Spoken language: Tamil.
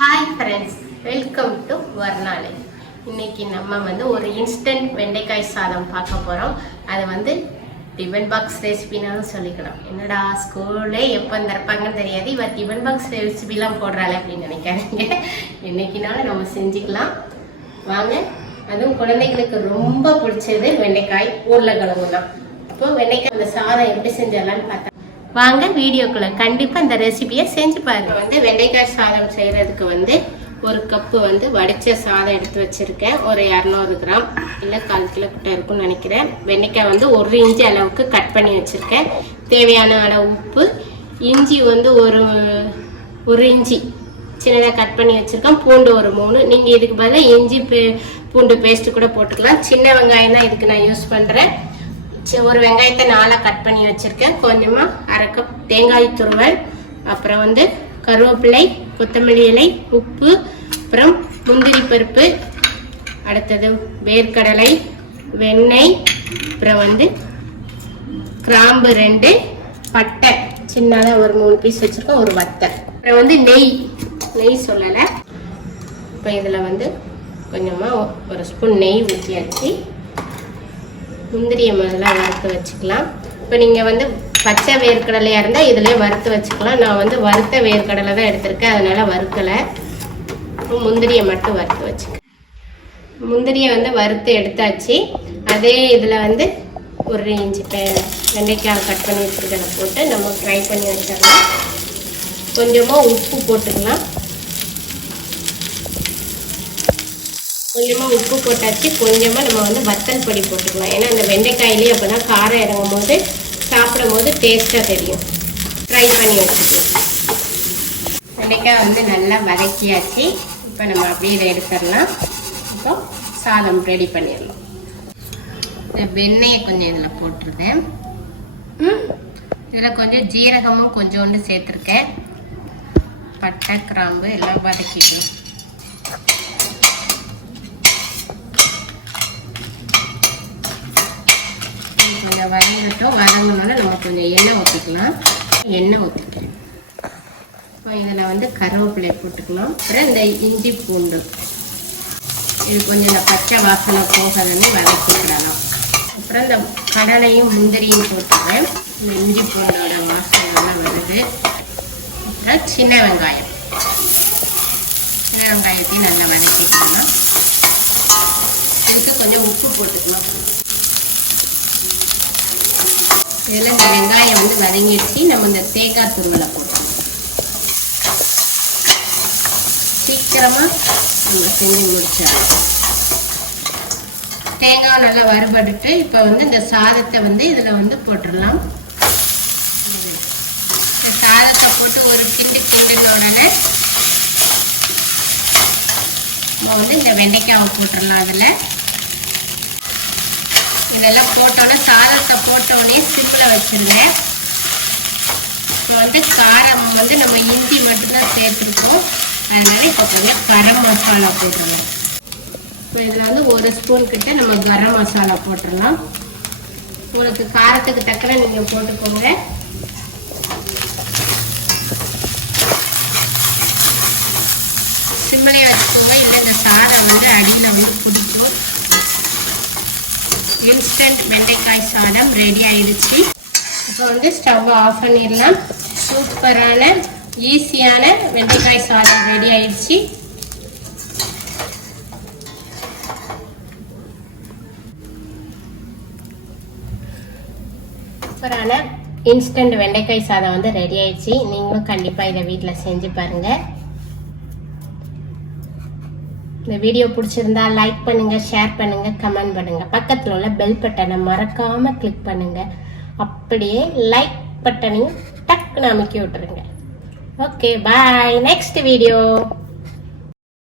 Hi friends, welcome to Varna. இன்னைக்கு நம்ம ஒரு இன்ஸ்டன்ட் வெண்டைக்காய் சாதம் பார்க்க போகிறோம். அதை டிஃபன் பாக்ஸ் ரெசிபினாலும் சொல்லிக்கலாம். என்னடா ஸ்கூலே எப்போ திறப்பாங்கன்னு தெரியாது, இவன் டிஃபன் பாக்ஸ் ரெசிபிலாம் போடுறாள் அப்படின்னு நினைக்காதீங்க. என்னைக்குனாலும் நம்ம செஞ்சுக்கலாம் வாங்க. அதுவும் குழந்தைங்களுக்கு ரொம்ப பிடிச்சது வெண்டைக்காய் உருளைக்கிழங்கு தான். அப்போ வெண்டைக்காய் அந்த சாதம் எப்படி செஞ்சிடலான்னு பார்த்தா வாங்க வீடியோக்குள்ள. கண்டிப்பாக இந்த ரெசிபியை செஞ்சு பாருங்க. வெண்டைக்காய் சாதம் செய்கிறதுக்கு ஒரு கப்பு வடித்த சாதம் எடுத்து வச்சுருக்கேன். ஒரு 200 கிராம் இல்லை 1/4 கிலோ கிட்ட இருக்கும்னு நினைக்கிறேன். வெண்டைக்காய் 1 இன்ச்சு அளவுக்கு கட் பண்ணி வச்சுருக்கேன். தேவையான அளவு உப்பு, இஞ்சி ஒரு இஞ்சி சின்னதாக கட் பண்ணி வச்சுருக்கேன். பூண்டு ஒரு 3. நீங்கள் இதுக்கு பதிலாக இஞ்சி பூண்டு பேஸ்ட்டு கூட போட்டுக்கலாம். சின்ன வெங்காயம் தான் இதுக்கு நான் யூஸ் பண்ணுறேன். ஒரு வெங்காயத்தை 4 கட் பண்ணி வச்சுருக்கேன். கொஞ்சமாக 1/2 கப் தேங்காய் துருவல், அப்புறம் கருவேப்பிலை, கொத்தமல்லி இலை, உப்பு, அப்புறம் முந்திரி பருப்பு, அடுத்தது வேர்க்கடலை, வெண்ணெய், அப்புறம் கிராம்பு 2, பட்டை சின்னதாக ஒரு 3 பீஸ் வச்சுருக்கோம், ஒரு வத்தல், அப்புறம் நெய் சொல்லலை. இப்போ இதில் கொஞ்சமாக ஒரு ஸ்பூன் நெய் ஊற்றியாச்சு. முந்திரியை முதல்ல வறுத்து வச்சுக்கலாம். இப்போ நீங்கள் பச்சை வேர்க்கடலையாக இருந்தால் இதிலே வறுத்து வச்சுக்கலாம். நான் வறுத்த வேர்க்கடலை தான் எடுத்திருக்கேன், அதனால் வறுக்கலை. முந்திரியை மட்டும் வறுத்து வச்சுக்கேன். முந்திரியை வறுத்து எடுத்தாச்சு. அதே இதில் 1 இன்ச்சு வெண்டைக்காய் கட் பண்ணி வச்சுருக்கதை போட்டு நம்ம ஃப்ரை பண்ணி வச்சிடலாம். கொஞ்சமாக உப்பு போட்டுக்கலாம். கொஞ்சமாக உப்பு போட்டாச்சு. கொஞ்சமாக நம்ம வத்தல் பொடி போட்டுக்கலாம். ஏன்னா அந்த வெண்டைக்காயிலே அப்போ தான் காரம் இறங்கும் போது சாப்பிடும் போது டேஸ்ட்டாக தெரியும். ஃப்ரை பண்ணி வச்சுக்கலாம். வெண்டைக்காய் நல்லா வதக்கியாச்சு. இப்போ நம்ம அப்படியே இதை எடுத்துடலாம். இப்போ சாதம் ரெடி பண்ணிடலாம். இந்த வெண்ணெயை கொஞ்சம் இதில் போட்டுருக்கேன். இதில் கொஞ்சம் ஜீரகமும் கொஞ்சோண்டு சேர்த்துருக்கேன். பட்டை, கிராம்பு எல்லாம் வதக்கிக்கலாம். கொஞ்சம் வதங்கணும்னா நம்ம கொஞ்சம் எண்ணெய் ஊற்றிக்கலாம். எண்ணெய் ஊற்றிக்கிறேன். இப்போ இதில் கருவேப்பிலை போட்டுக்கலாம். அப்புறம் இந்த இஞ்சி பூண்டு இது கொஞ்சம் இந்த பச்சை வாசனை போகிறதுன்னு வதக்கிக்கலாம். அப்புறம் இந்த கடலையும் முந்திரியும் போட்டுக்கிறேன். இந்த இஞ்சி பூண்டோட வாசனைலாம் வருது. அப்புறம் சின்ன வெங்காயத்தையும் நல்லா வதக்கிக்கலாம். இதுக்கு கொஞ்சம் உப்பு போட்டுக்கலாம். இதில் இந்த வெங்காயம் வதங்கிடுச்சு. நம்ம இந்த தேங்காய் துருவலை போட்டோம். சீக்கிரமாக நம்ம செஞ்சு முடிச்சிடலாம். தேங்காய் நல்லா வறுபட்டுட்டு இப்போ இந்த சாதத்தை இதில் போட்டுடலாம். இந்த சாதத்தை போட்டு ஒரு கிண்டின உடனே நம்ம இந்த வெண்டைக்காவை போட்டுடலாம். அதில் இதெல்லாம் போட்டோன்னே சாதத்தை போட்டோடனே சிம்மில் வச்சுருந்தேன். இப்போ காரம் நம்ம இஞ்சி மட்டும்தான் சேர்த்துருக்கோம். அதனால இப்போ கொஞ்சம் கரம் மசாலா போட்டுடலாம். இப்போ இதில் 1 ஸ்பூன் கிட்ட நம்ம கரம் மசாலா போட்டுடலாம். உங்களுக்கு காரத்துக்கு தக்கன நீங்கள் போட்டுக்கோங்க. சிம்மிலே வச்சுக்கோங்க, இல்லை இந்த சாதம் அடியில் பிடிக்கும். இன்ஸ்டன்ட் வெண்டைக்காய் சாதம் ரெடி ஆயிடுச்சு. இப்போ ஸ்டவ்வை ஆஃப் பண்ணிடலாம். சூப்பரான ஈஸியான வெண்டைக்காய் சாதம் ரெடி ஆயிடுச்சு. சூப்பரான இன்ஸ்டன்ட் வெண்டைக்காய் சாதம் ரெடி ஆயிடுச்சு. நீங்களும் கண்டிப்பாக இதை வீட்டில் செஞ்சு பாருங்கள். இந்த வீடியோ பிடிச்சிருந்தா லைக் பண்ணுங்க, ஷேர் பண்ணுங்க, கமெண்ட் பண்ணுங்க. பக்கத்தில் உள்ள பெல் பட்டனை மறக்காம கிளிக் பண்ணுங்க. அப்படியே லைக் பட்டனையும் டக்குன்னு அமைக்கி விட்டுருங்க. Okay, bye. Next video.